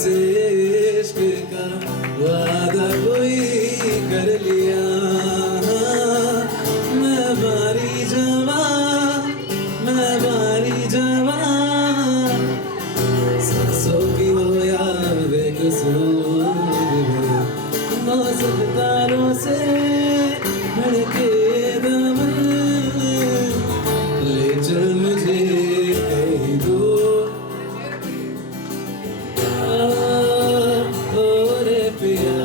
से इश्क का वादा कोई कर लिया। मैं बारी जवां, मैं बारी जवां, सांसों की हो या बेकसूर, मौसम तारों से धड़के दमन, ले चल मुझे कहीं दूर। ओ रे पिया,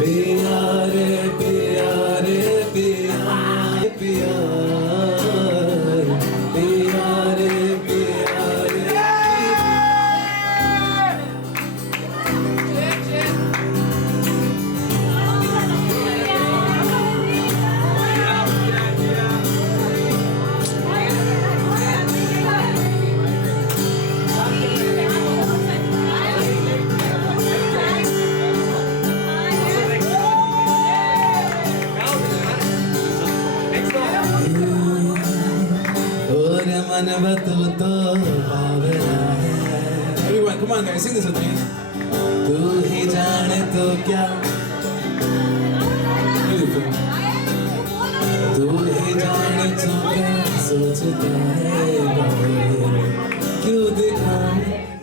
पिया रे पिया रे पिया, पिया पिया रे पिया रे। और मन बतू तो बावरा है। Everyone, come on guys, sing this with me. तू ही जाने तो क्या, तू ही जाने तो क्या सोचता है, क्यों दिखाऊं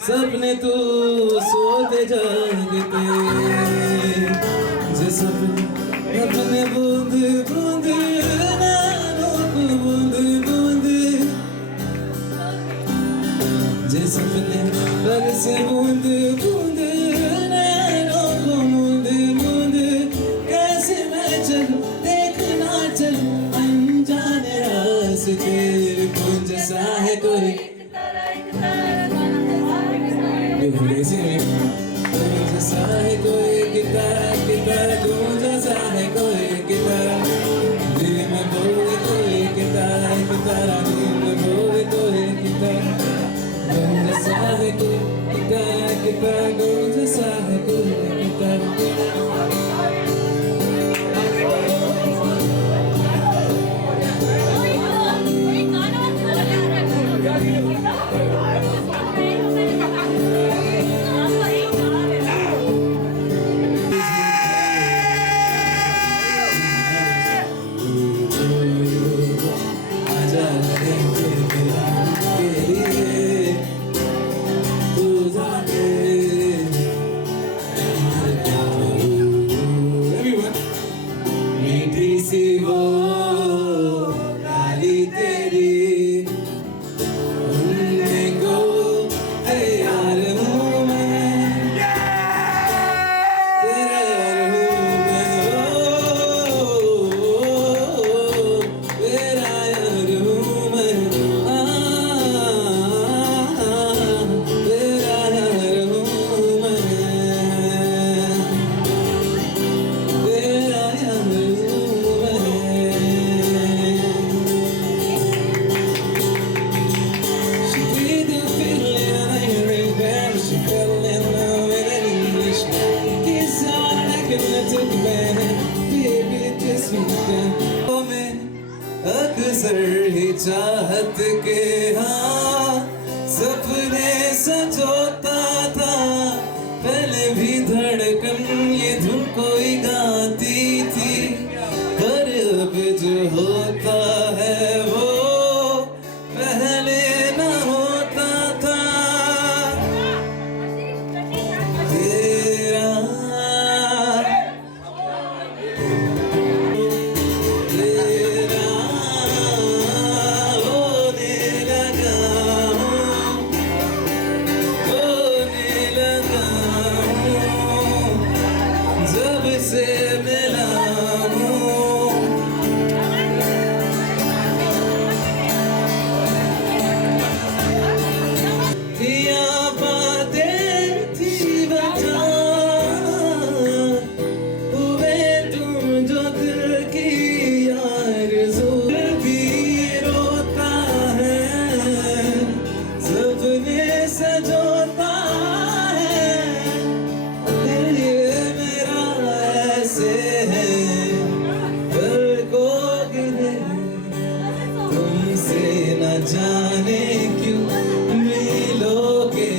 सपने तू सोते जागते, जिस अपने बूंद बूंद नैनों को बूंद बूंद, जिस अपने पर से बूंद बूंद नैनों को बूंद बूंद, कैसे मैं चलूं देखना चलूं अनजाने रास्ते, कौन जैसा है कोई जैसा है कोई गिटार गिटार, कौन जैसा है कोई गिटार, दिल में बोले कोई गिटार गिटार, दिल में बोले कोई गिटार, कौन जैसा है कोई गिटार गिटार, कौन जैसा है कोई गिटार। मीठी सी वो गाली तेरी, सुनने को तैयार हूँ मैं, तेरा यार हूँ मैं, तेरा यार हूँ मैं, तेरा यार हूँ मैं, तेरा यार हूँ मैं। She didn't feel it, I ain't bad. She fell in love with an Englishman. Kiss on I couldn't took a man, baby this weekend. Oh मैं अक्सर ही चाहत के हाँ सपने सजोता था, पहले भी धड़कन ये धुन कोई गाती थी, पर अब जो होता है वो पहले न होता था। तेरा तेरा होने लगा हूँ, होने लगा हूँ, जब से मिला हूँ। दिया बातें थी बता, हुए तुम जो दिल की आरज़ू, भी रोता है सपने सजोता है, दिल ये मेरा ऐसे है पर को गिरे, तुमसे न जाने क्यों मिलोगे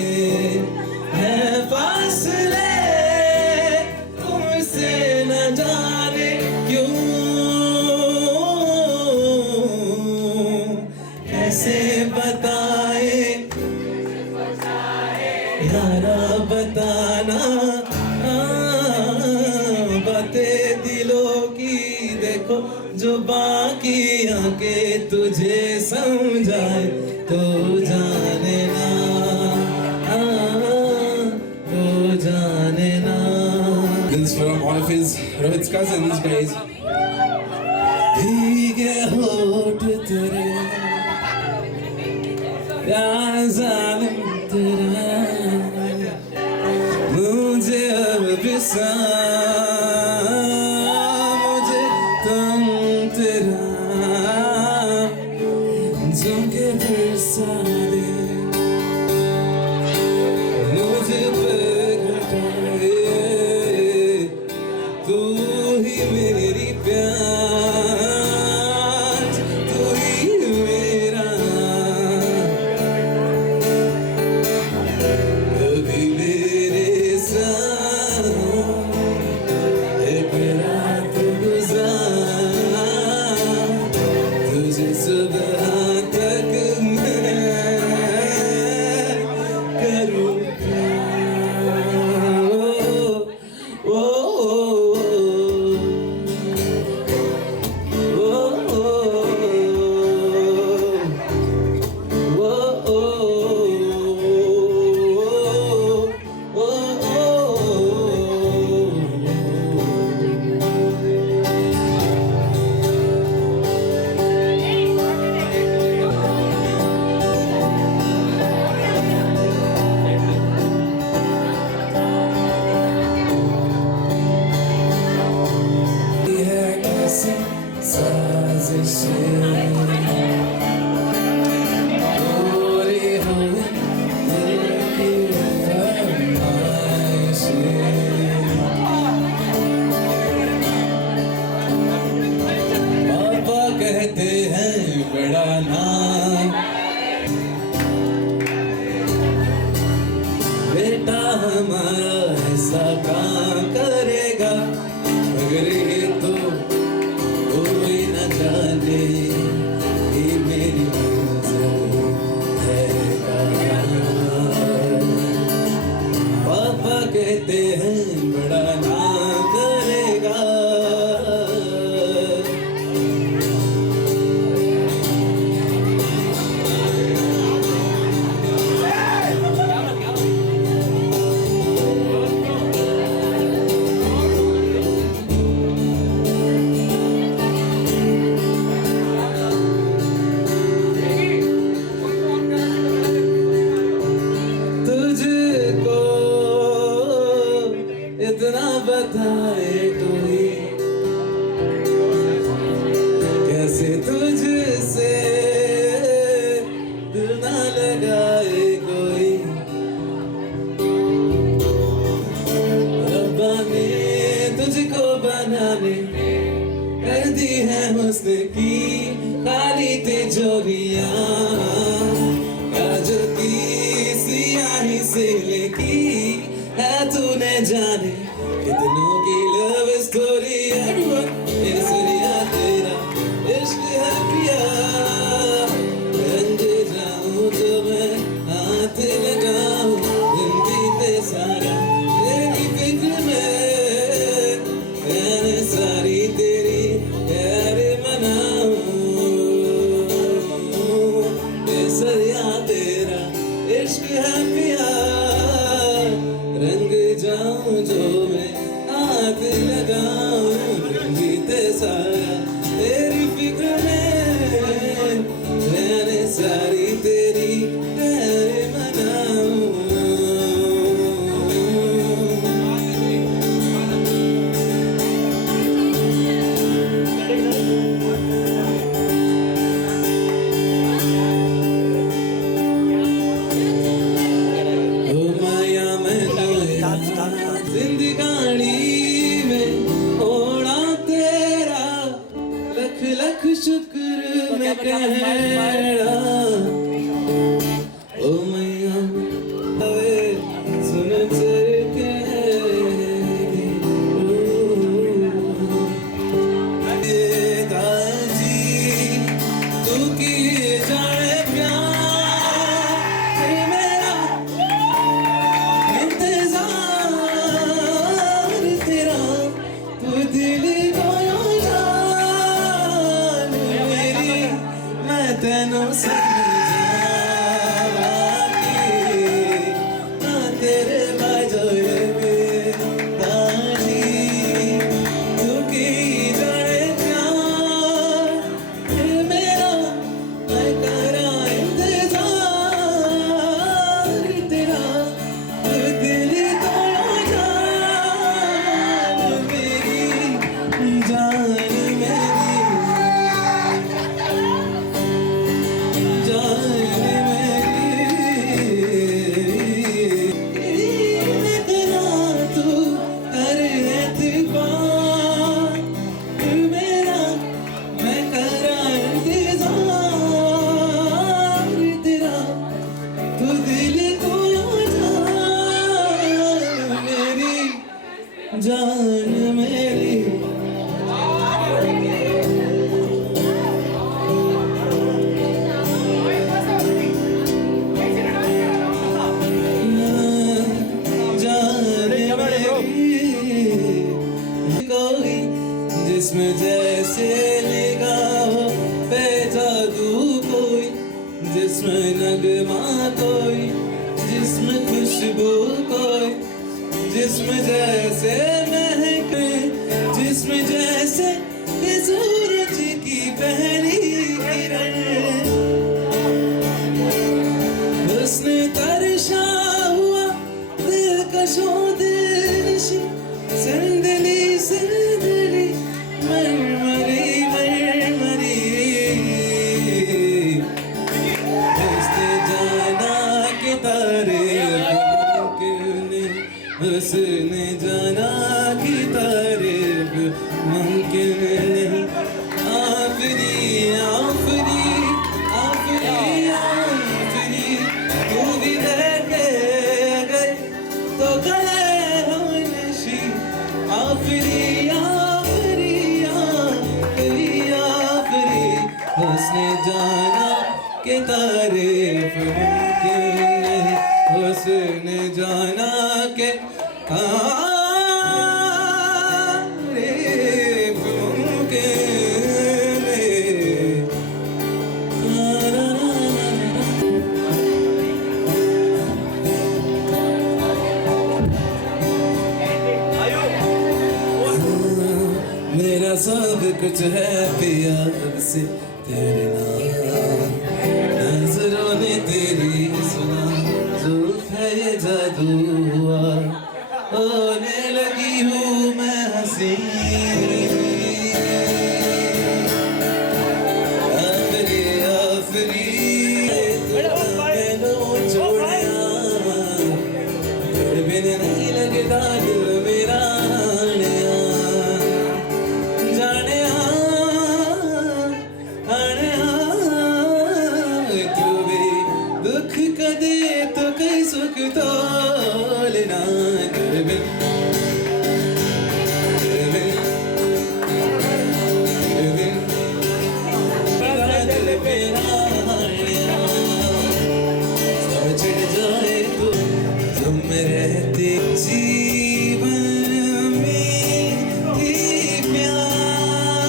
यारा बताना बातें दिलों की, देखो जो बाकी आके तुझे समझाए तो जाने ना, तो जाने ना. This is from all of his Rohit's cousins, guys. भीगे होठ तेरे या जालिम तेरा, मुझे अब बिसा, मुझे तुम तेरा, झुमके बरसा दे, मुझे पे घटाए, तू ही मेरी प्यास, तू ही मेरा. कभी मेरे साथ एक रात गुजार, तुझे सुबह तक मैं करूँ प्यार. ओ, ओ, कहते हैं बड़ा नाम, बेटा हमारा ऐसा काम करेगा, मगर ये तो कोई न जाने ये मेरी मंजिल है कहाँ. पापा कहते हैं बड़ा नाम करेगा, तुझको इतना बताए कोई, कैसे तुझसे दिल ना लगाए कोई. रब्बा ने तुझको बनाने कर दी है हुस्न की खाली तिजोरियां, काजल की सियाही से लेकी है तूने जाने कितनों की लव स्टोरी. सुनिया तेरा इश्क है पिया, रंग जाऊं जो मैं हाथ लगाऊं, दिन बीते सारा तेरी फिक्र में, मैंने सारी तेरी प्यार मनाऊं. सरिया तेरा इश्क है पिया, रंग जाऊं जो मैं जिस्म जैसे महके, जिस्म जैसे ये सूरज की पहली किरण, हुस्न तरशा हुआ दिलकशों दिलनशी, संदली संदली मरमरी मरमरी, उसने जाना कि तारीफ मुमकिन नहीं, उसने जाना कि तारीफ मुमकिन नहीं। आफरी आफरी आफरी आफरी, तू भी देखे गए तो गए हम नशी। आफरी आफरी आफरी आफरी, उसने जाना कि तारीफ मुमकिन नहीं, उसने जाना कि तारीफ मुमकिन नहीं। मेरा सब कुछ है पिया अब से तेरे नाम, नजरों ने तेरी सुना, जुल्फ है ये जादू हुआ, होने लगी हूँ मैं हंसी। आफरी आफरी मैनू छोड़िया, तेरे बिन नहीं लगता दिल मेरा आनिया, जानिया आनिया, तू भी दुख कदे तो कई सुख तो लेना, तेरे बिन तेरे बिन तेरे बिन मेरा दिल मेरा आनिया, सब छिड़ जाए तो तुम रहते जीवन में ही प्यास,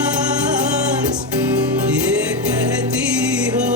ये कहती हो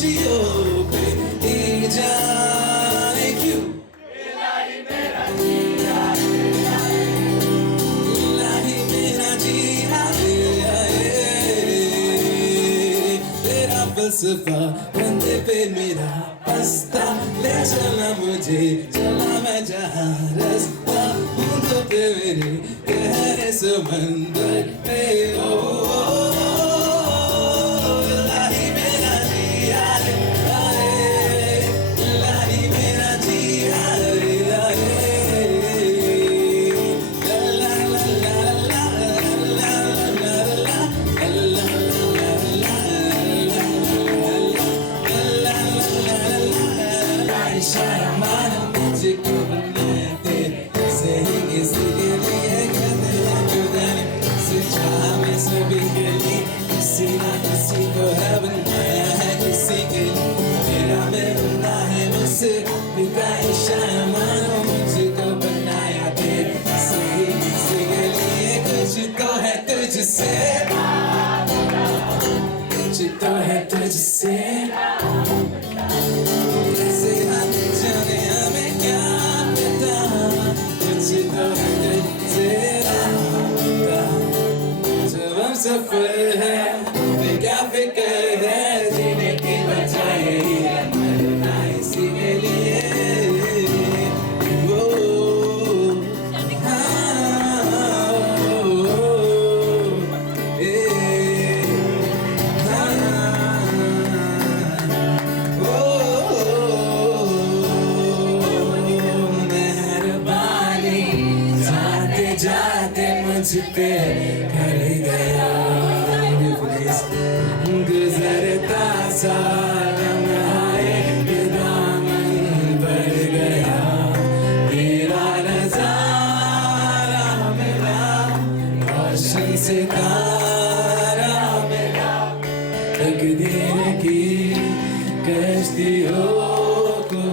खुशियों पे ही जाने क्यों इलाही मेरा जिया तेरा फलसफा कंधे पे मेरा बस्ता ले चला मुझे चला मैं जहाँ रास्ता बूंदों पे मेरे गहरे समंदर पे ओ इलाही मेरा जिया रे इलाही मेरा जिया रे ला ला ला ला ला ला ला इशारा मानो मुझको बनाया तेरे से ही किसी के लिए कहते हैं जुदा से चाह में सभी के लिए किसी ना किसी को है बनाया है किसी के लिए मेरा मिलना है मुझसे बिका इशारा मानो मुझको बनाया तेरे से ही किसी के लिए कुछ तो है तुझसे कुछ तो है तुझसे कैसे हम जाने हमें क्या पता कुछ तो है तुझसे राबता जब हम सफर है क्या फिक्र है जीने की वजह यही है मरना इसी के लिए वो जाते मुझ पे कर गया गुजरता सालम आए दामन भर गया तेरा नजारा मेरा रोशन सितारा मेरा तकदीर की कश्तियों को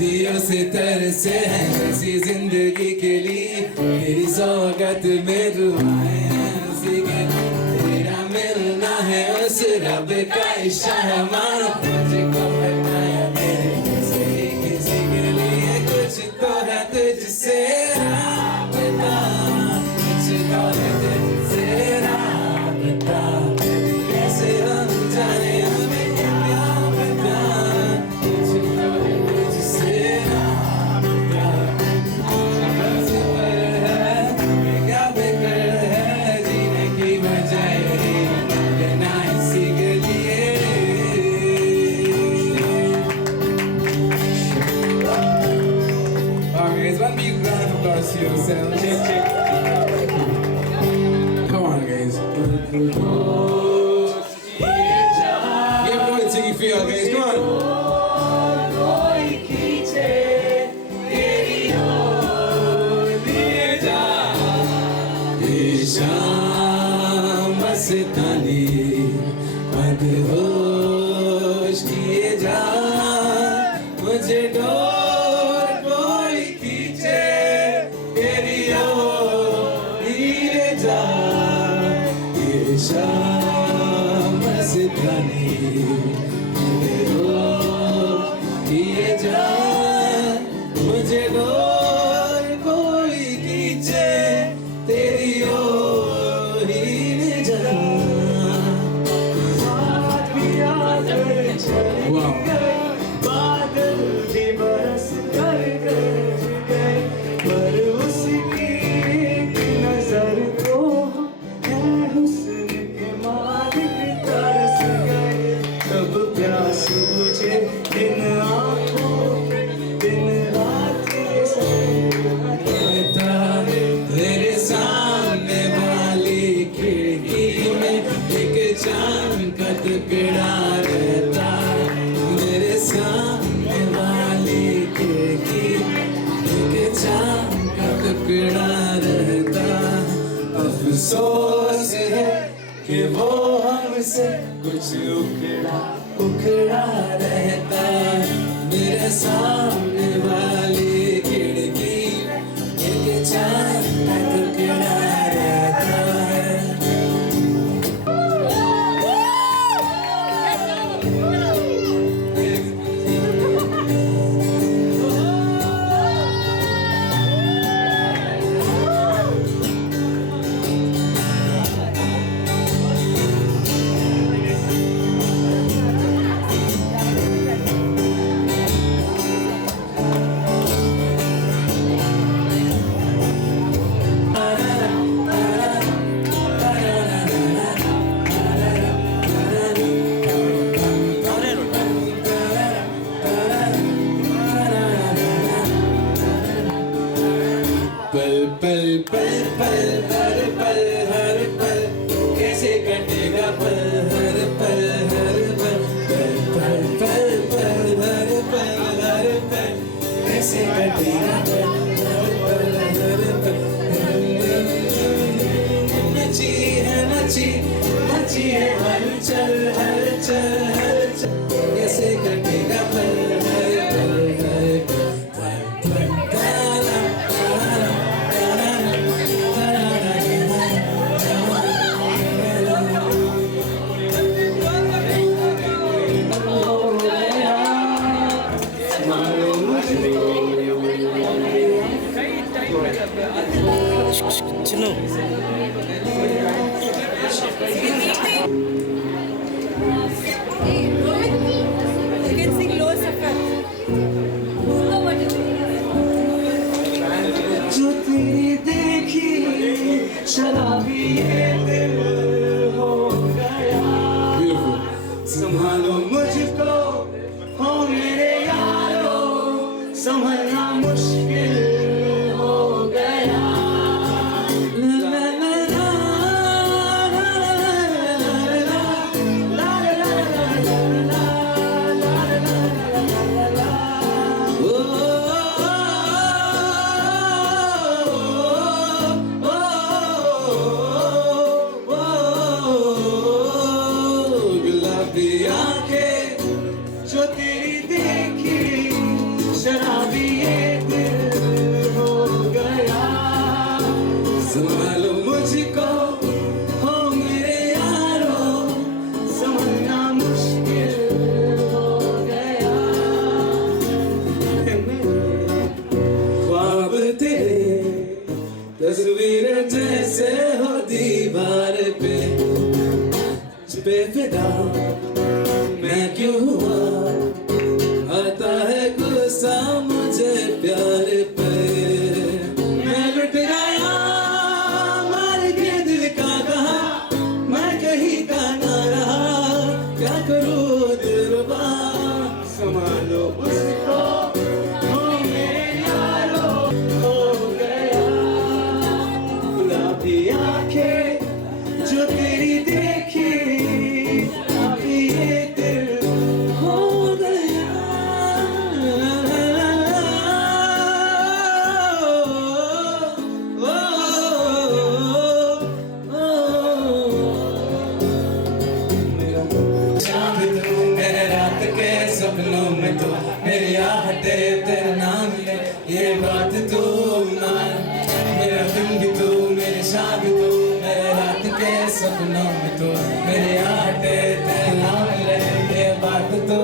दियों से तरसे हैं ऐसी जिंदगी के लिए तेरी सौगत में दुआएं हैं उसी के तेरा मिलना है उस रब का इशारा मानो मुझको बनाया तेरे किसी के लिए कुछ तो है तुझसे राबता कुछ तो है तुझसे राबता कैसे हम जाने हमें क्या पता कुछ तो है तुझसे राबता सफर है क्या फिक्र है जीने की वजह लेना इसी के लिए Alright guys, one big round of applause to yourself. Check, check. Come on guys. Get more singing for y'all guys, come on. मस्तानी मदहोश किए जा मुझे डोर कोई खींचे तेरी ओर ले जा ये शाम मस्तानी मदहोश किए जा मुझे डोर कोई खींचे तेरी ओर ले जा Wow. बादल भी बरस कर गए पर उसकी नजर को है हुस्न के मालिक तरस गए तब प्यास बुझे इन आँखों दिन रात कहता तेरे सामने वाली खिड़की में एक चांद का टुकड़ा रहता मेरे सामने वाली खिड़की एक चांद का टुकड़ा रहता अफसोस है कि वो हमसे कुछ उखड़ा रहता मेरे सामने वाली खिड़की एक चांद का टुकड़ा रहता है मची मची है हलचल हलचल हलचल कैसे कटेगा पल हर पल हर पल तारा तारा चलो You can sing low safar. जो तेरी देखी शराबी ये दिल हो गया संभालो मुझको हो मेरे यारो संभलना मुश्किल हो गया ला ला ला गुलाबी आंखें जो तेरी देखी शराबी ये दिल हो गया संभालो मुझको हो मेरे यारो संभलना मुश्किल हो गया ख्वाब तेरे तस्वीर जैसे हो दीवार पे बेफिदा मैं क्यों हुआ आता है गुस्सा मुझे प्यार पे मैं लुट गया मार के दिल का कहा मैं कहीं का ना रहा क्या करूँ दिलरुबा संभालो उसको हो मेरे यारो हो गया गुलाबी आंखें जो तेरी देखी अभी ये दिल हो गया शाम तू मेरे रात के सपनों में तो मेरी आहटे तेरा नाम ले ये बात तू मान मेरा दिन भी तू मेरी शाम भी तू मेरे रात के सपनों में तो मेरी आहटे तेरा नाम ले ये बात तू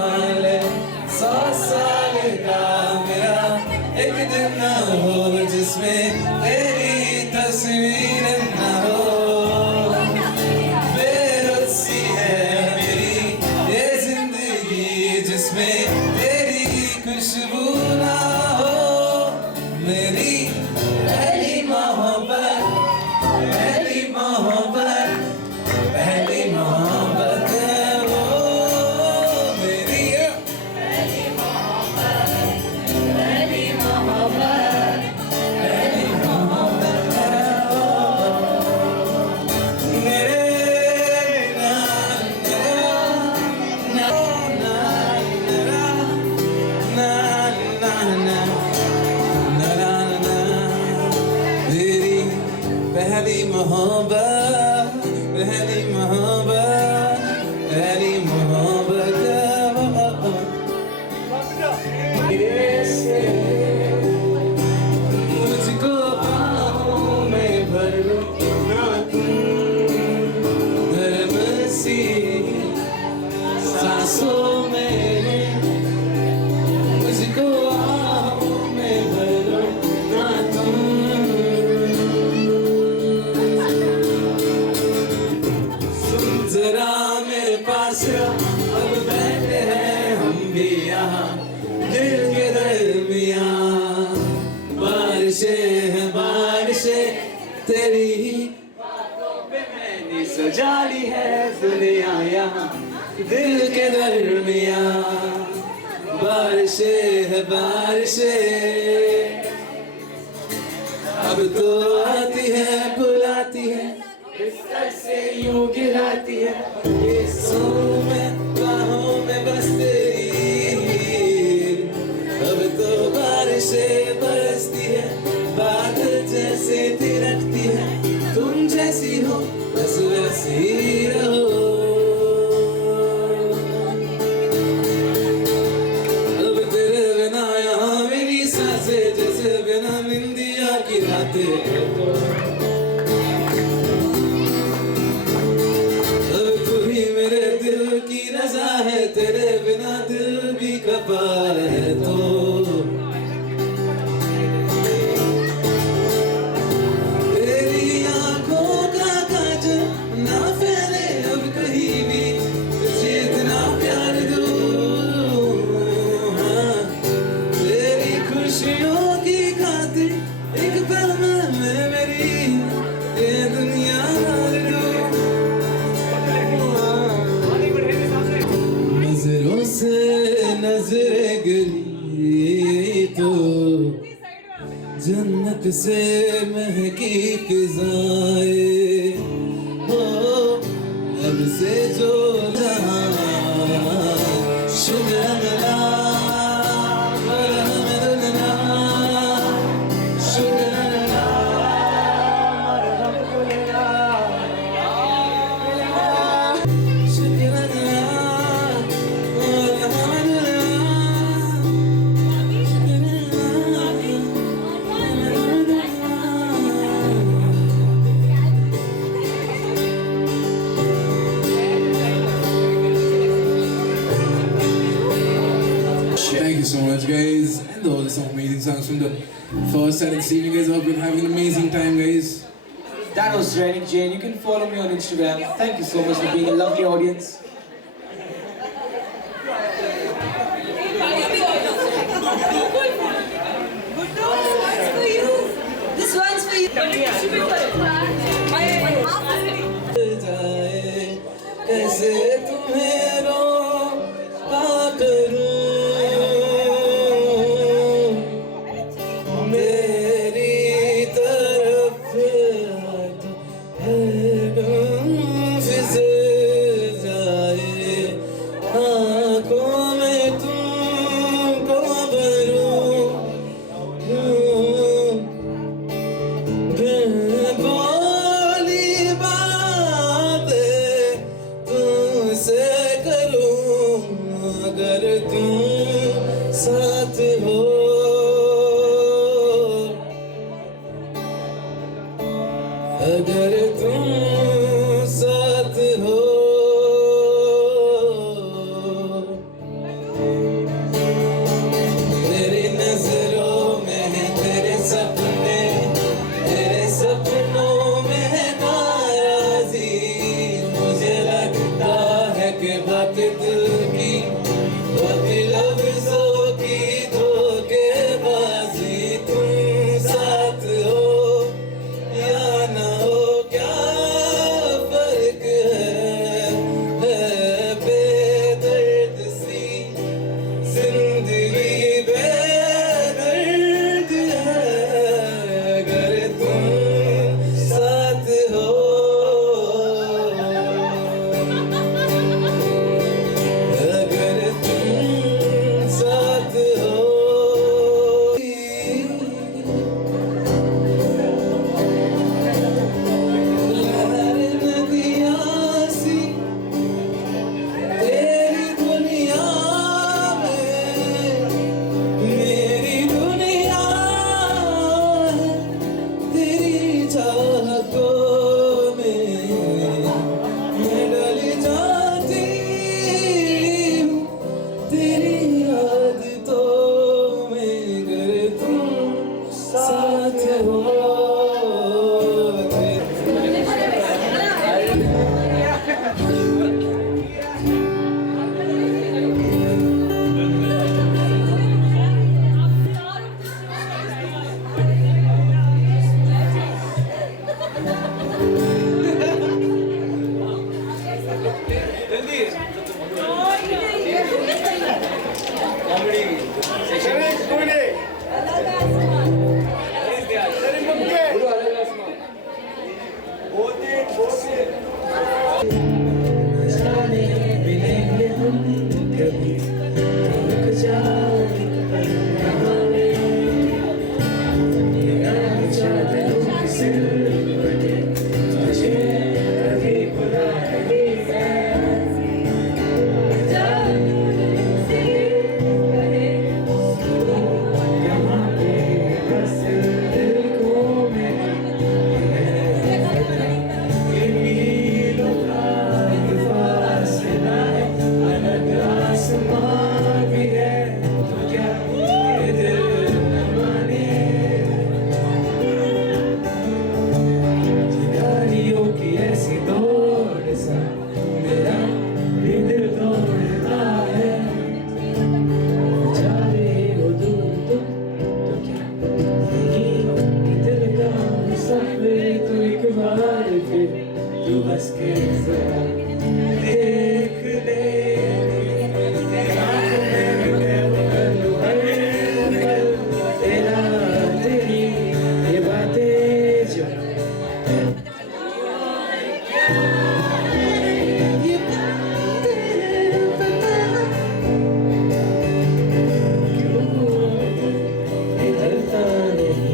मान ले 100 साल का मेरा एक दिन ना हो जिसमें तेरी तस्वीर ना हो बेरुसी है मेरी ये जिंदगी जिसमें तेरी खुशबू ना हो मेरी पहली मोहब्बत पहली मोहब्बत पहली मोहब्बत है वो मेरी पहली मोहब्बत पहली मोहब्बत पहली मोहब्बत है वो मेरे ना ना तेरी पहली मोहब्बत पहली मोहब्बत पहली मोहब्बत मुझको बाहों में भर लो ना तुम धर्म सी सांसों में मुझको बाहों में भर लो ना तुम सुन जरा मेरे पास अब बैठे हैं हम भी यहाँ दिल के दरमियाँ बारिशें हैं बारिशें तेरी ही बातों पे मैंने सजा ली है दुनिया यहाँ दिल के दरमियाँ बारिशें हैं बारिशें अब तो आती है बुलाती है बिस्तर से यूं गिराती है किस्सों में बाहों में बस तेरी अब तो बारिशें बरसती है बादल जैसे थिरकती है तुम जैसी हो बस हंसी रहो। अब तेरे बिना यहाँ मेरी सांसें जैसे बिना निंदिया की रातें। अब तू ही मेरे दिल की रजा है, तेरे बिना दिल भी खफा है। तो नजरों से नजरें गिरी तो जन्नत से महकी फिजाएं हो। अब से जो जहां शुक्रिया Thank you so much, guys, and all the some amazing songs from the first set this evening, guys. I've been having an amazing time, guys. That was Raining Jane. You can follow me on Instagram. Thank you so much for being a lovely audience. This one's for you. जाए कैसे तुम्हें रोका करूं, मेरी तरफ फिसल जाए, आँखों में तुमको भरूं। बोली बातें तुमसे करूं, अगर तुम साथ हो। अगर तुम साथ हो। तेरी नजरों में है तेरे सपने, तेरे सपनों में है नाराजी। मुझे लगता है कि बात दिल की, बात लफ्जों की धोखेबाजी। तुम साथ हो या ना हो, क्या फर्क है बेदर्द सी जिंदगी बेदर्द है। अगर तुम साथ हो, अगर तुम साथ हो। लहर नदियाँ सी तेरी दुनिया में, मेरी दुनिया तेरी चाहतों में। मैं डल जाती हूँ तेरी आदतों में, अगर तुम साथ हो। मिलेंगे हम कभी, रुक जाए चादरों की सिलवटें, तुझे कभी तू हंस के जरा देख ले, आँखों में मैं कर लूँ हर पल तेरा, तेरी ये बातें जो ये बातें बता क्यों निकलता नहीं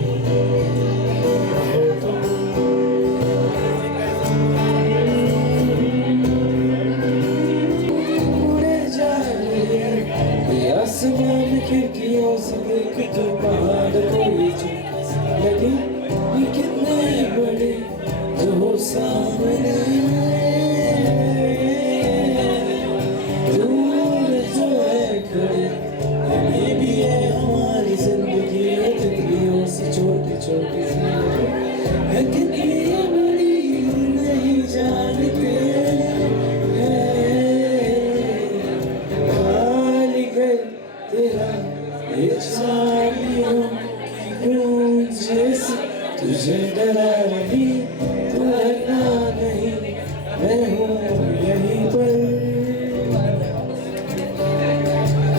आसमान में खिड़कियों से देख तो पहाड़ कोई लगे ये कितने बड़े जो हो सामने, दूर जो है खड़े ये भी है हमारी जिंदगी, तितलियों से छोटी छोटी है कितनी बड़ी नहीं जानते तेरा ये चाबियों की गूंज जैसे तुझे डरा रही, तू डरना नहीं मैं हूँ यहीं पर।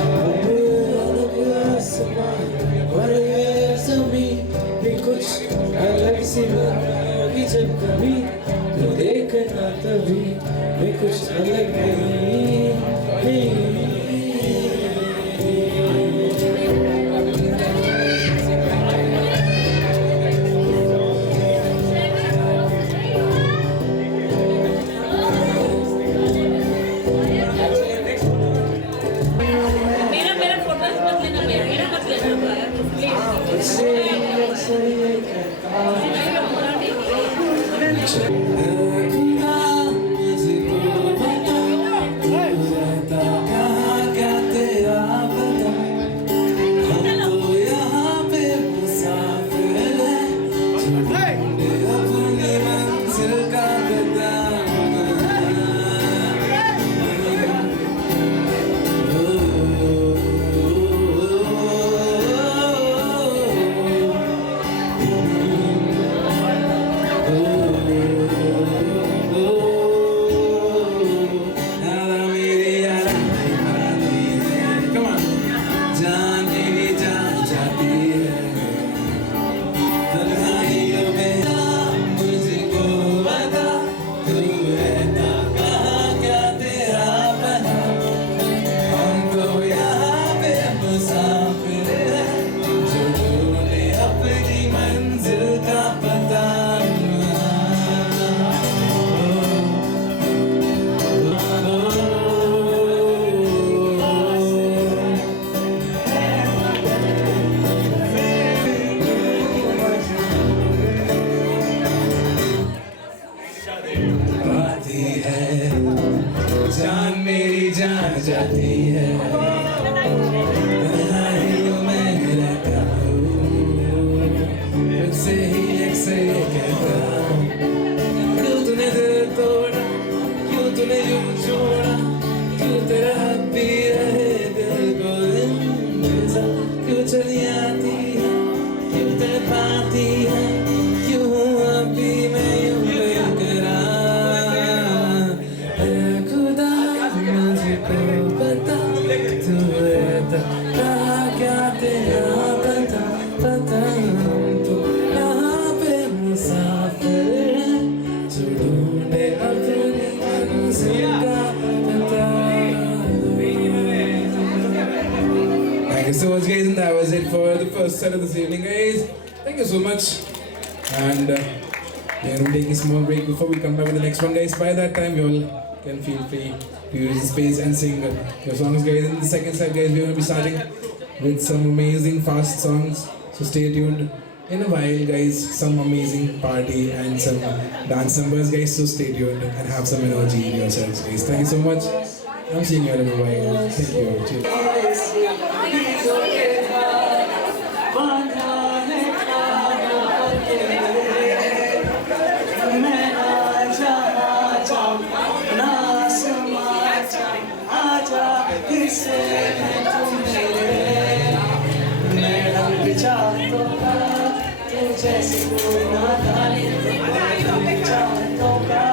अब अलग आसमान और ये ज़मीन भी कुछ अलग सी होगी जब कभी तो देखना तभी भी कुछ अलग नहीं। मेरा फोटोज मत लेना, मेरा मत लेना जान मेरी जान जाती है, तन्हाइयों में रहता हूँ, खुद से ही एक से कहता हूँ, क्यों तूने दिल तोड़ा, क्यों तूने यूं छोड़ा, क्यों तेरा हक भी रहे दिल को इंतजार, क्यों चली आती है, क्यों तेरे पाती है, क्यों अभी मैं यूं क्या तेरा पता पता तो यहाँ पे मुसाफिर है जो ढूंढे अपनी मंजिल का पता। Thank you so much guys, and that was it for the first set of this evening guys. Thank you so much, and we're going to take a small break before we come back with the next one guys. By that time you all can feel free to use the space and sing your songs guys. In the second set guys, we're going to be starting with some amazing fast songs, so stay tuned. In a while guys, some amazing party and some dance numbers guys, so stay tuned and have some energy in yourselves guys. Thank you so much. I'm seeing you all in a while. Thank you. Cheers. जैसे कोई नादान चाहतों का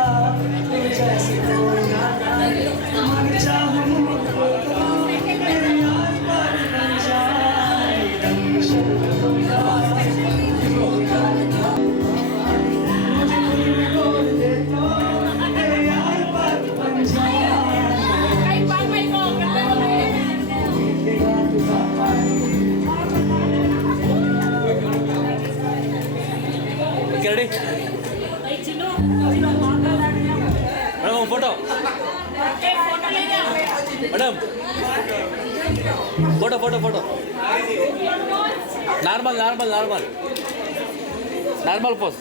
photo एक photo ले जाओ madam photo photo photo normal normal normal normal pose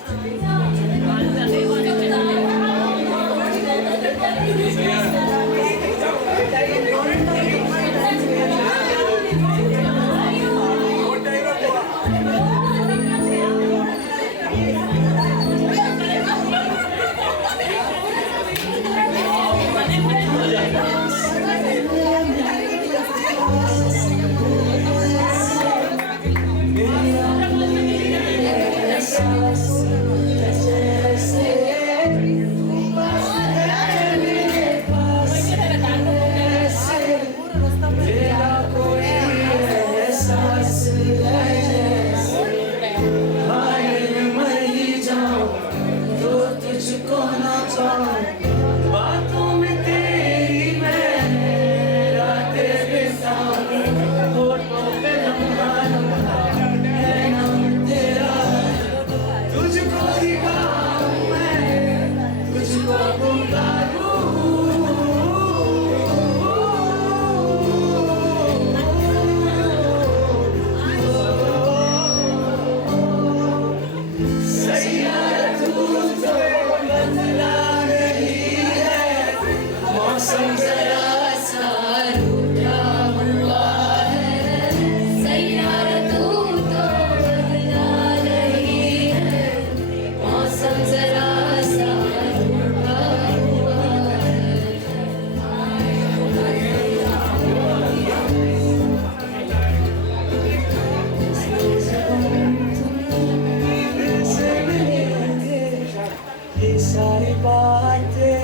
सारी बातें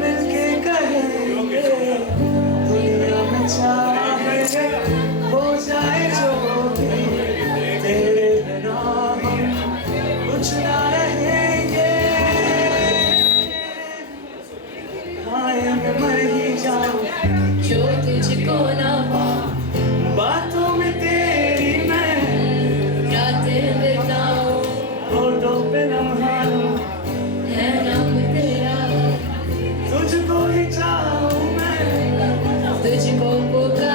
मिलके कहेंगे दुनिया में चाहे हो जाए जो भी तेरे बिना हम कुछ ना रहेंगे हाय मैं मर ही जाऊं जो तुझको ना पाऊं बातों में तेरी मैं रातें बिताऊं होठों पे लम्हा लूं है नाम तेरा तुझको ही चाहूं मैं तुझको पुकार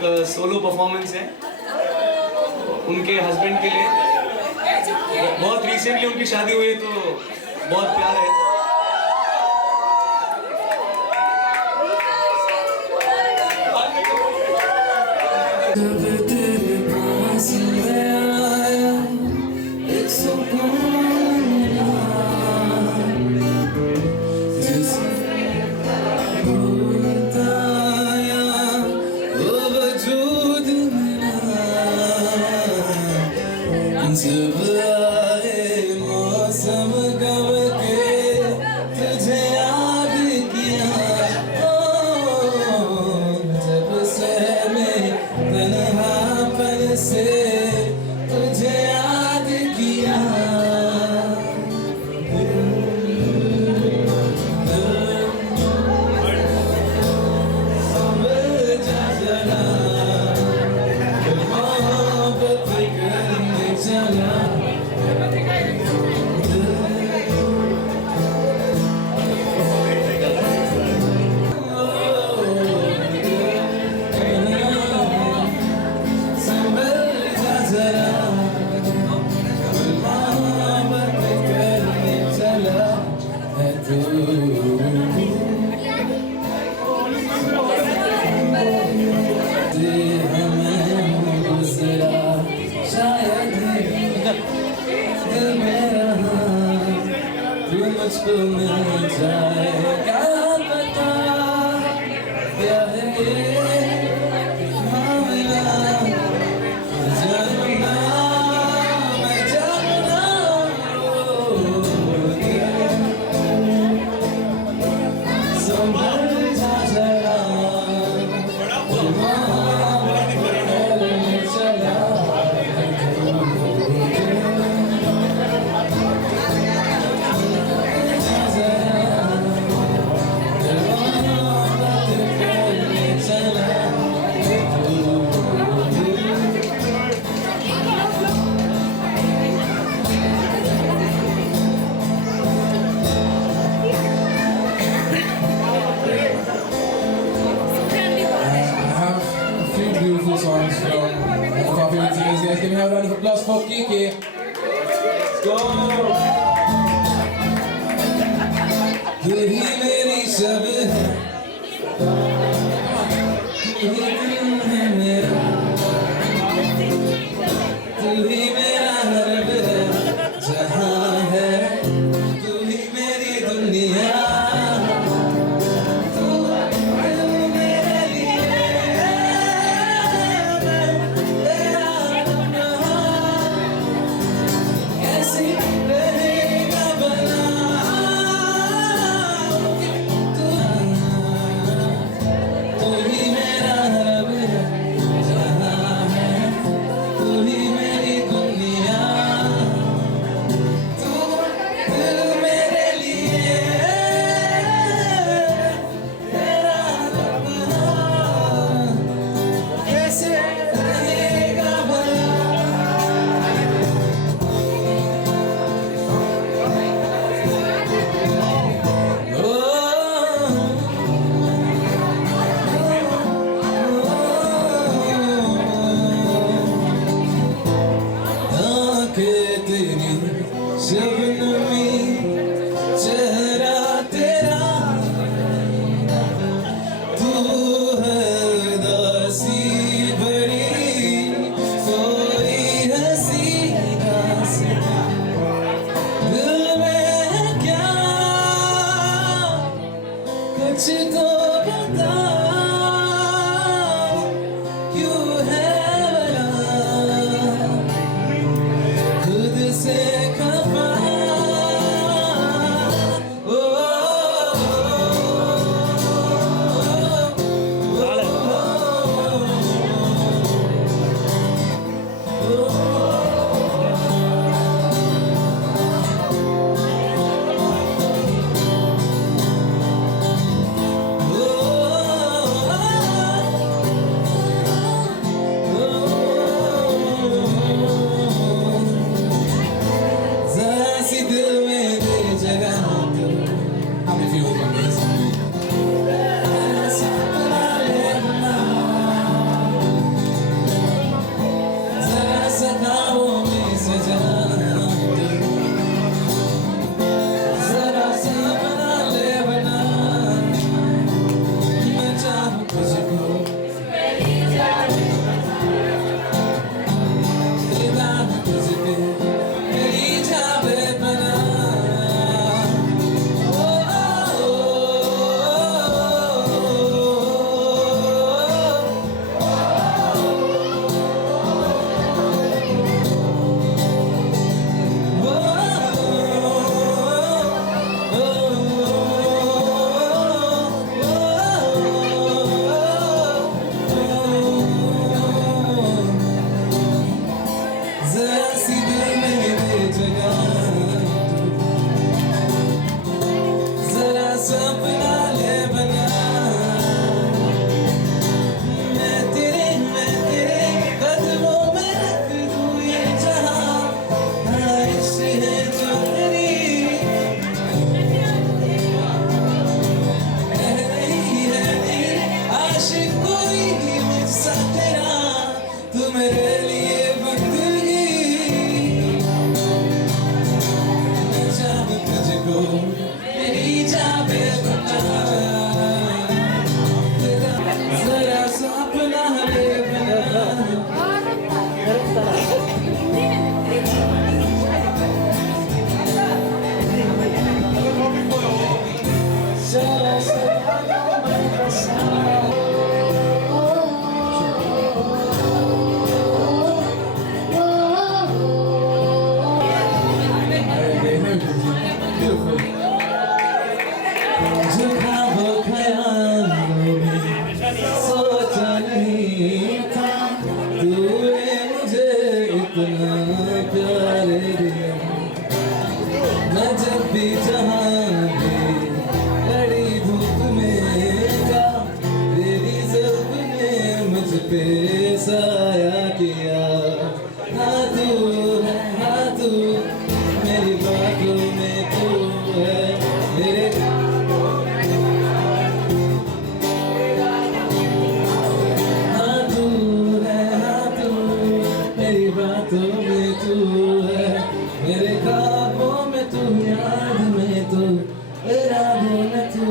एक सोलो परफॉर्मेंस है उनके हस्बैंड के लिए। बहुत रिसेंटली उनकी शादी हुई है तो बहुत प्यार है। जब तेरे पास मैं आया एक सुकून मिला, जिसे भूलता आया वो वजूद मिला। जब आए मौसम गम के तुझे याद किया, जब से मैं तन्हापन से तुझे याद किया। समझा जरा मोहब्बत करने चला। समझा जरा मोहब्बत करने चला है तू। हमें गुजरा शायद दिल मेरा तू मुझको मिल जाए। क्या पता क्या है ये मामला, जानना मैं जानना संभल जा जरा चला। Beautiful songs from Coffee with Singers. Guys, can we have a round of applause for Kiki? Let's go. तू ही मेरी सब है, तू ही दिल है मेरा, तू ही मेरा रब है जहाँ है, तू ही मेरी दुनिया। तू मेरे लिए मैं तेरा अपना, कैसी रहेगा बना तू ही मेरा रब पे साया किया। हाँ तू है, हाँ तू मेरी बातों में तू है मेरे। हाँ तू है, हाँ तू मेरी बातों में तू है मेरे ख्वाबों में तू, याद में तू, इरादों में तू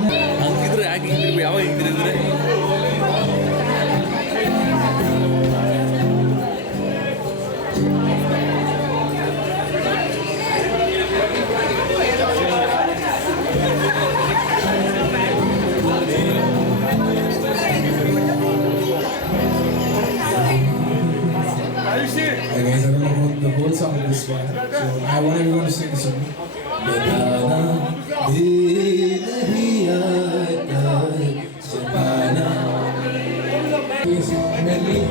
है। ಹಂಗಿದ್ರೆ ಯಾಕೆ ಹಿಂಗಿರ್ಬೇಕು? ಯಾವಾಗ ಹಿಂಗಿರಿದ್ರೆ Hey guys, I don't know the whole song of this one, so I want everyone to sing this with me. बताना भी नहीं आता छुपाना। Please, medley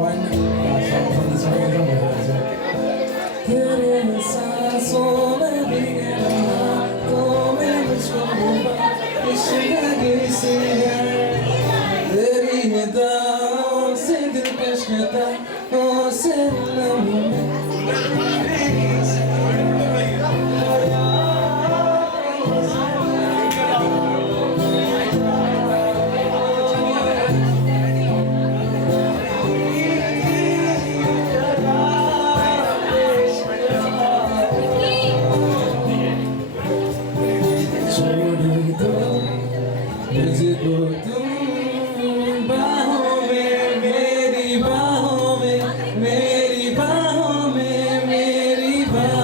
on song from the song from the तेरे सांसों में भी रहना तो मैं मुझको होगा इश्क़ से है। तेरी निगाहों से दिलकश निगाहों से लम्हों में मुझको तुम बाहों में, मेरी बाहों में, मेरी बाहों में, मेरी बाहों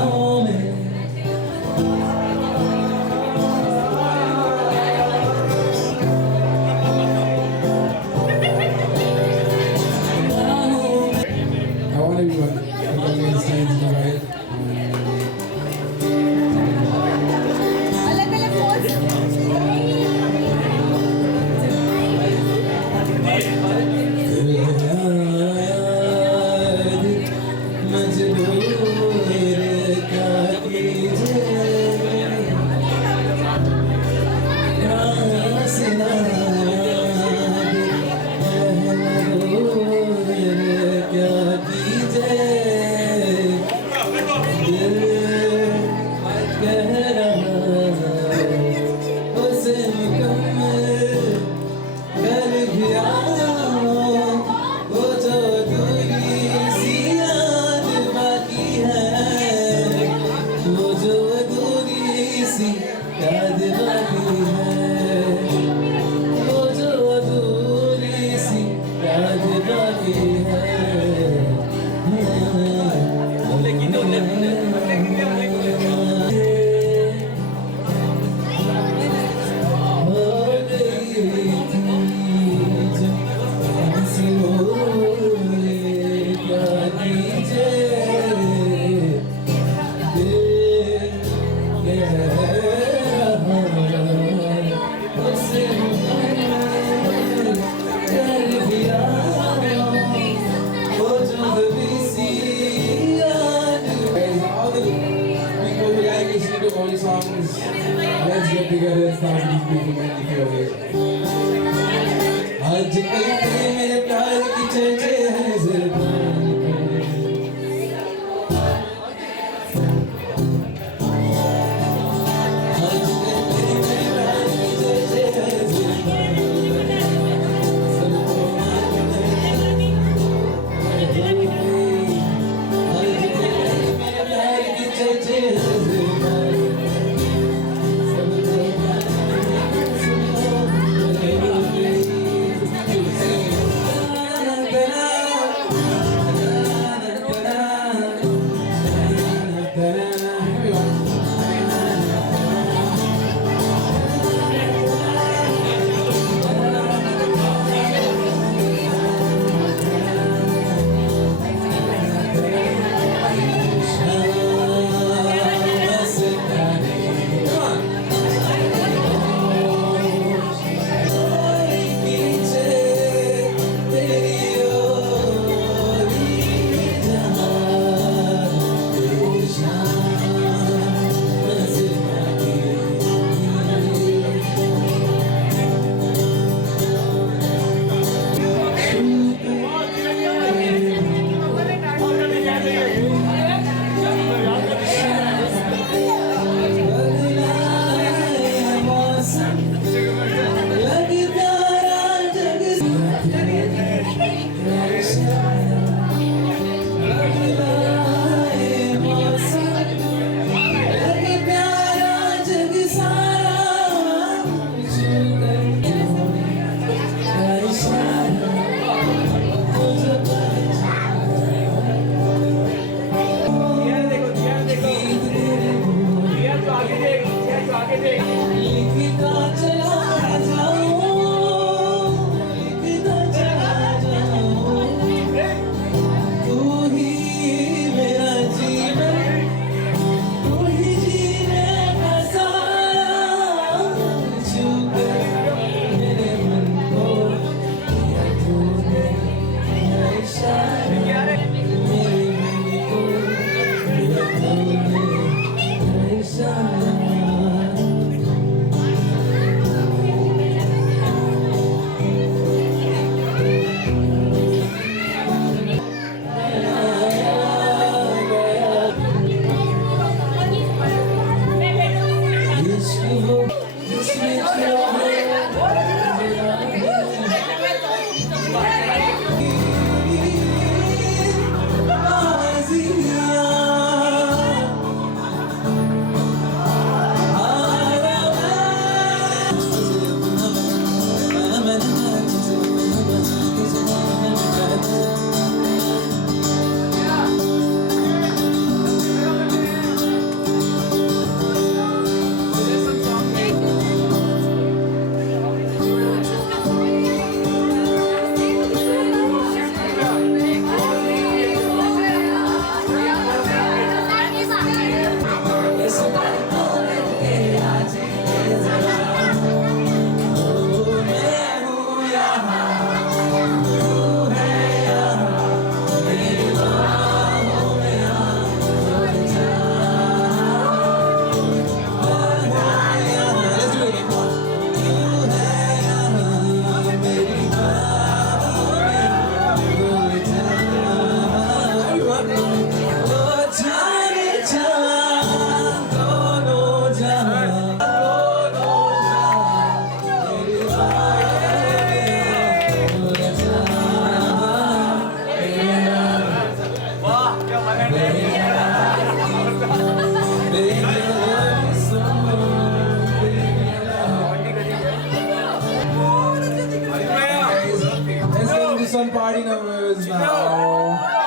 some party numbers now.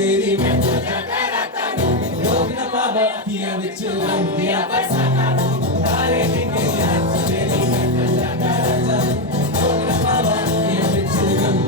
तेरी लोग न पावा किया विच दिया तारे तेरी लोग न पावा किया विच दिया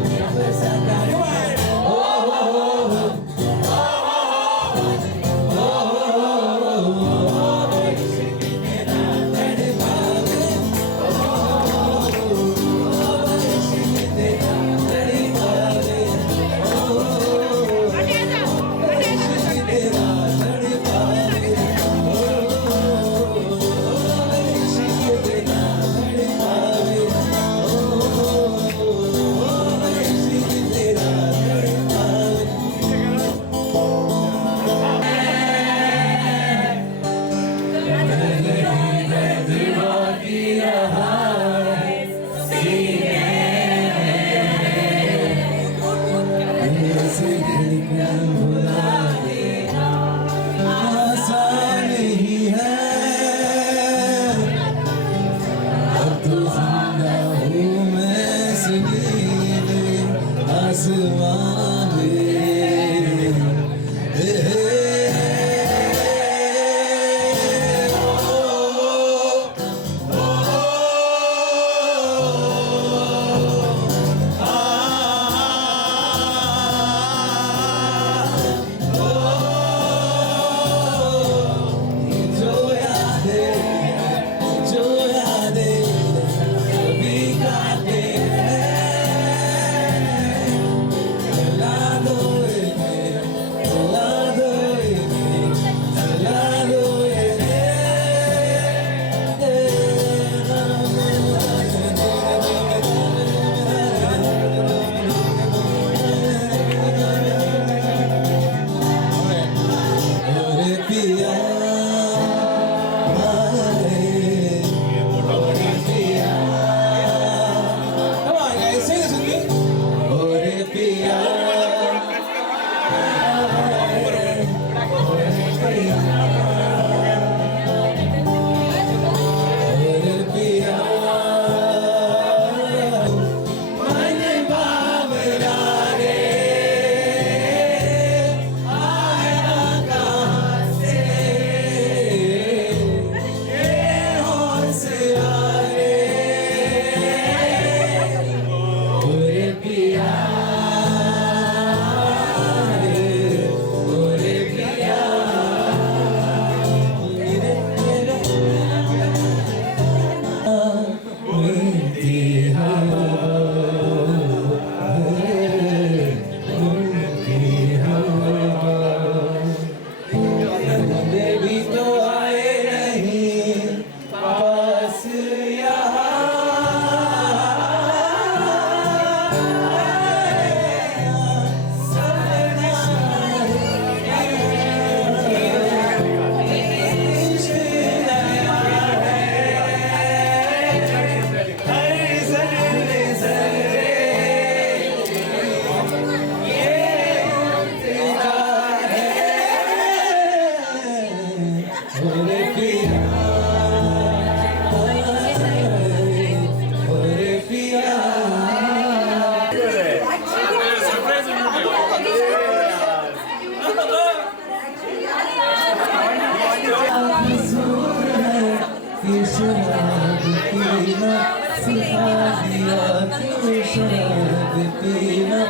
पीना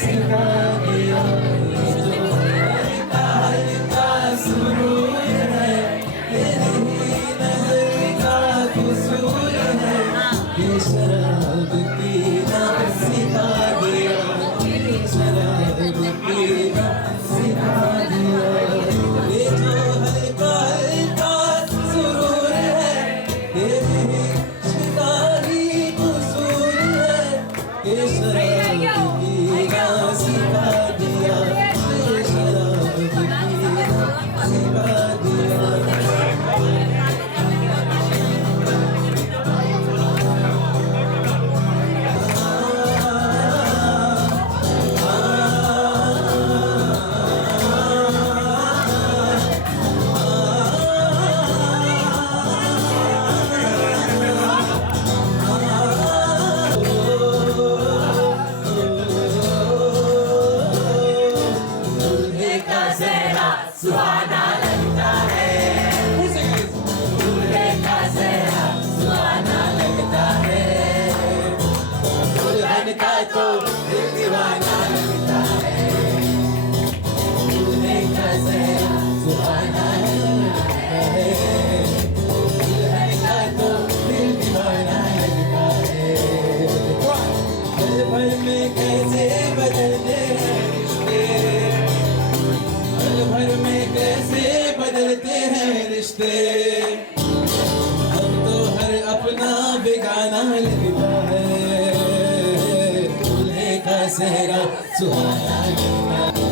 सिखा दिया जो हल्का हल्का सुरूर है तेरी नजर का कसूर है ये शराब पीना सिखा दिया ये शराब पीना सिखा दिया ये जो हल्का हल्का सुरूर है तेरी शिकारी कसूर है ये शराब पीना सिखा दिया ये शराब पीना सिखा दिया दूल्हे का सेहरा सुहाना लगता है दूल्हे का सेहरा सुहाना लगता है दुल्हन का तो दिल दीवाना लगता है दूल्हे का सेहरा सुहाना लगता है दुल्हन का तो दिल दीवाना लगता है पल भर में कैसे बदलते हैं रिश्ते पल भर में कैसे बदलते हैं रिश्ते अब तो हर अपना बेगाना लगता है दूल्हे का सेहरा सुहाना लगता है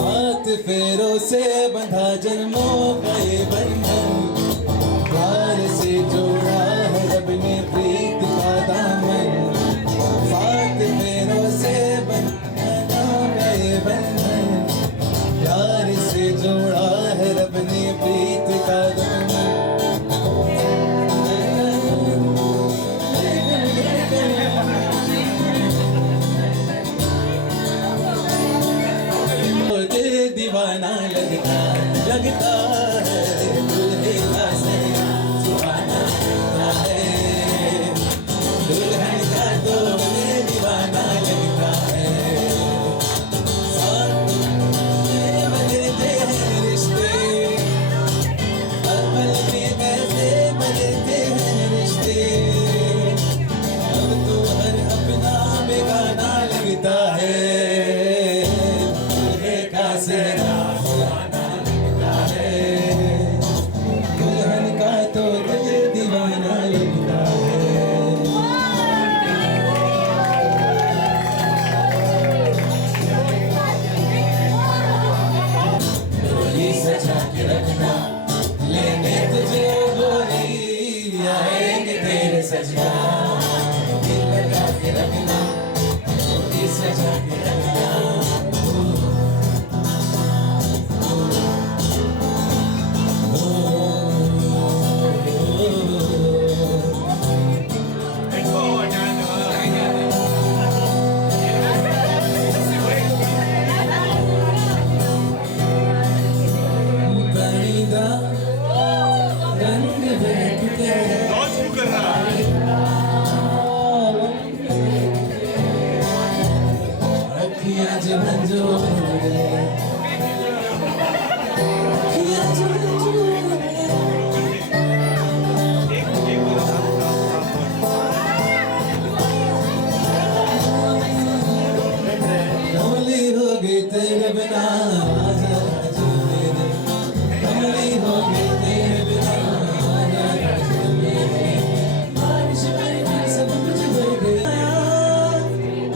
हाथ फेरों से बंधा जन्मों का ये बंधन प्यार से जोड़ा है रब ने प्रीत का दामन हाथ फेरों से बंधा का ये बंधन प्यार से जोड़ा है रब ने प्रीत का दामन दिल दीवाना लगता है दूल्हे का सेहरा सुहाना लगता है दुल्हन का तो दिल दीवाना लगता है साथ में बदलते हैं रिश्ते हर पल में कैसे बदलते हैं रिश्ते अब तो हर अपना बेगाना लगता है सेहरा सुहाना लगता है दुल्हन का तो दिल दीवाना लगता है डोली सजा के रखना लेने तुझे गोरी आएंगे तेरे सजना दिल लगा के रखना डोली सजा के रखना रंग बैठ के अखियाँ जब झंझोरे अखियाँ जब कमली हो गई तेरे बिना आजा चले दे कमली हो गई तेरे बिना आजा चले दे बारिश में सब कुछ भर गया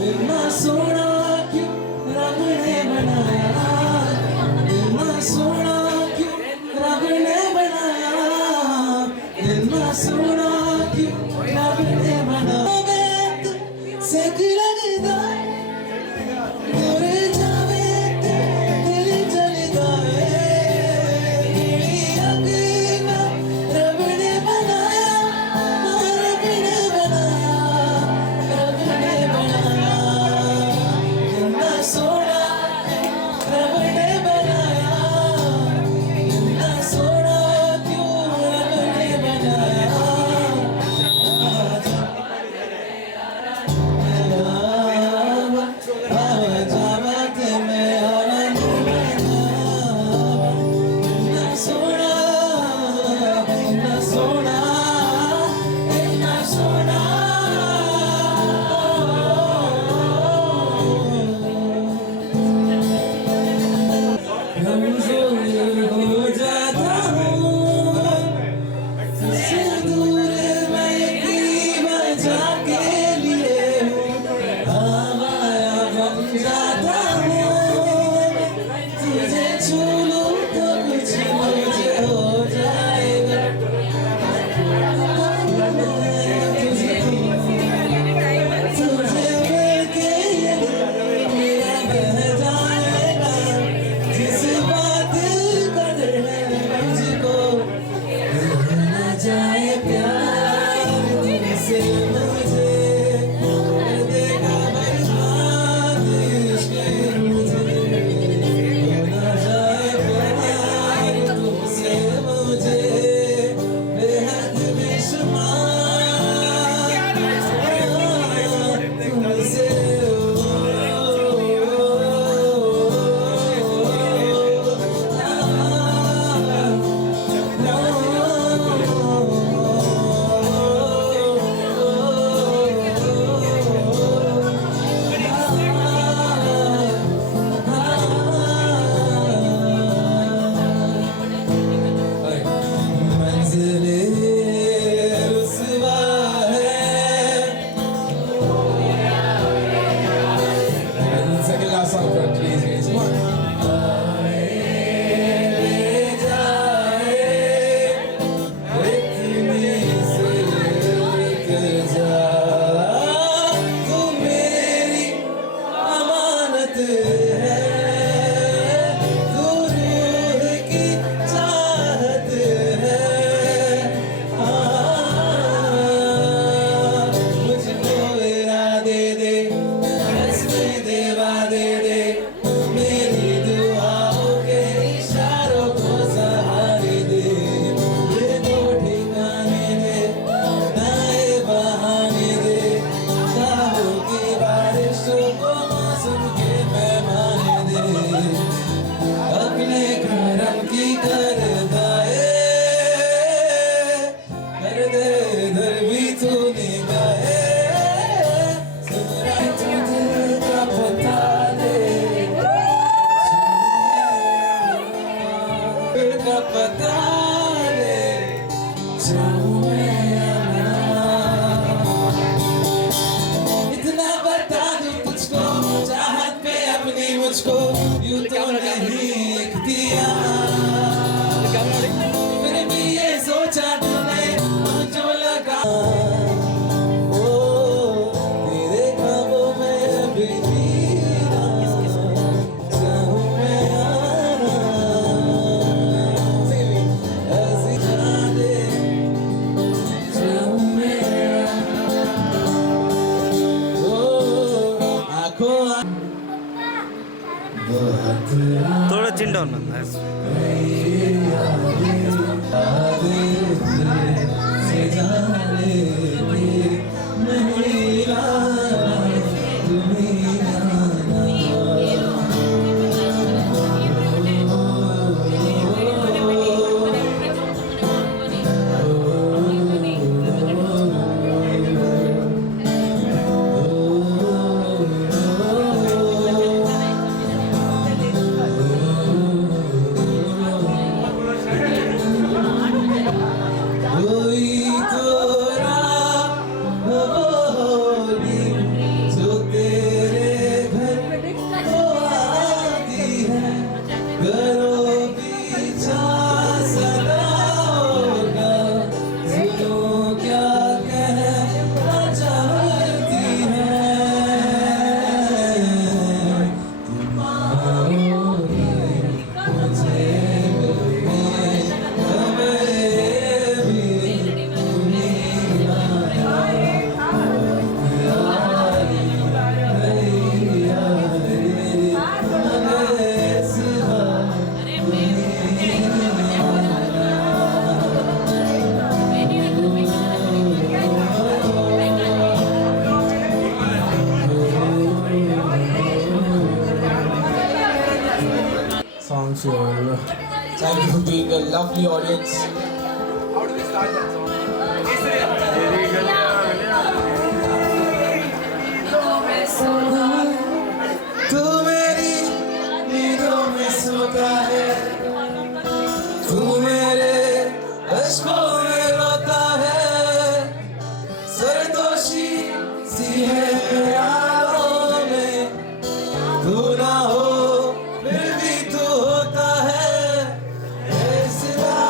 इतना सोना क्यों रब ने बनाया इतना सोना क्यों रब ने बनाया इतना सोना क्यों रब ने बनाया सेक लगदा दूर जावे दिल जलदा अगना रब ने बनाया रब ने बनाया रब ने बनाया इतना सोना रब ने बनाया इतना सोना फिर का पता ले जाऊं मैं या ना। इतना बता दूं तुझको चाहत पे अपनी मुझको यूं तो नहीं दिया। फिर भी ये सोचा तूने जो लगा ओ तेरे ख्वाबों में अभी जीना चाहूं मैं आना। ऐसी यादें चाहूं मैं आंखों थोड़ा चिन डाउन कोई तो राह होगी जो तेरे घर को आती है। करो पीछा सदा होगा सुनो क्या कहना चाहती है। तुम आओगे मुझे मिलने हमें भी Songs your Thank you for being a lovely audience. तू मेरी नींदों में सोता है। तू मेरे अश्कों में रोता है। सरदोशी सी है ख्यालों में। तू ना हो फिर भी तू होता है। ऐ सिवा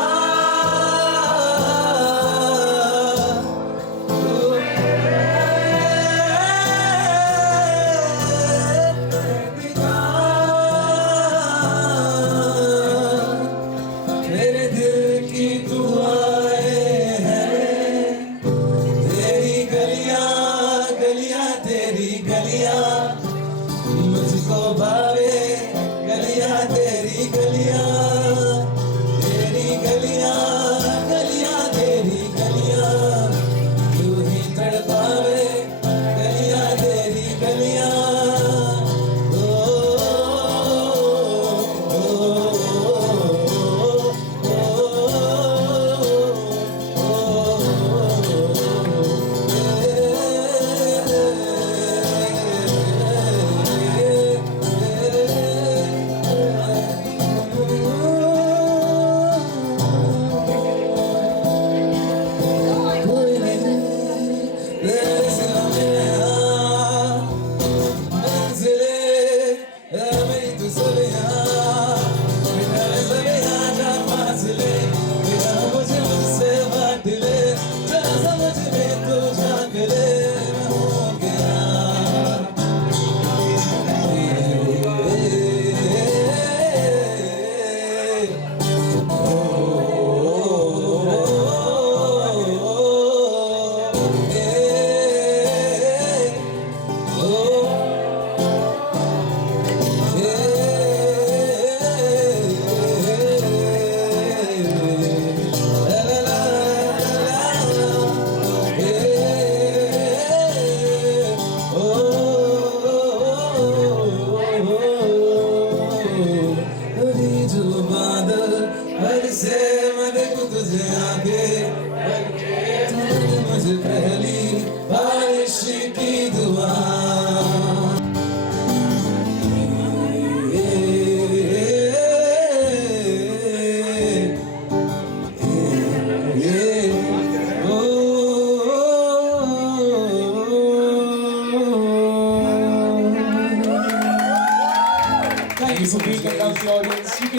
मेरे दिल की दुआएं हैं। तेरी गलियां गलियां तेरी गलियां मुझको भावे। गलियां तेरी गलियां तेरी गलियां गलियां तेरी गलियां तू ही तड़पावे। गलियां तेरी गलियां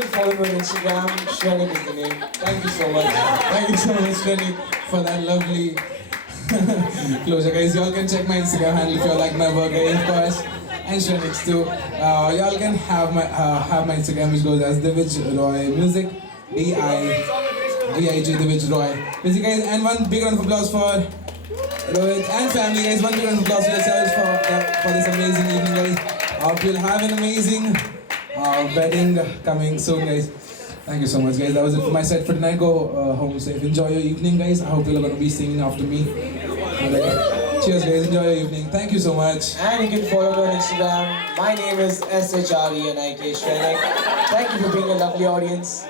can follow me on Instagram. Shrenik is the name. Thank you so much. Thank you so much, Shrenik, for that lovely closure, guys. Y'all can check my Instagram handle if you like my work, guys, of course, and Shrenik's too. Y'all can have my Instagram, which goes as Divij Roy Music, DIVIJ Divij Roy. Busy, guys, and one big round of applause for Rohit and family, guys. One big round of applause for yourselves for this amazing evening, guys. Hope you'll have an amazing wedding coming soon, guys. Thank you so much, guys. That was it for my set for tonight. Go home safe. Enjoy your evening, guys. I hope you're going to be singing after me. Cheers, guys. Enjoy your evening. Thank you so much. And you can follow me on Instagram. My name is SHRENIK Shrenik. Thank you for being a lovely audience.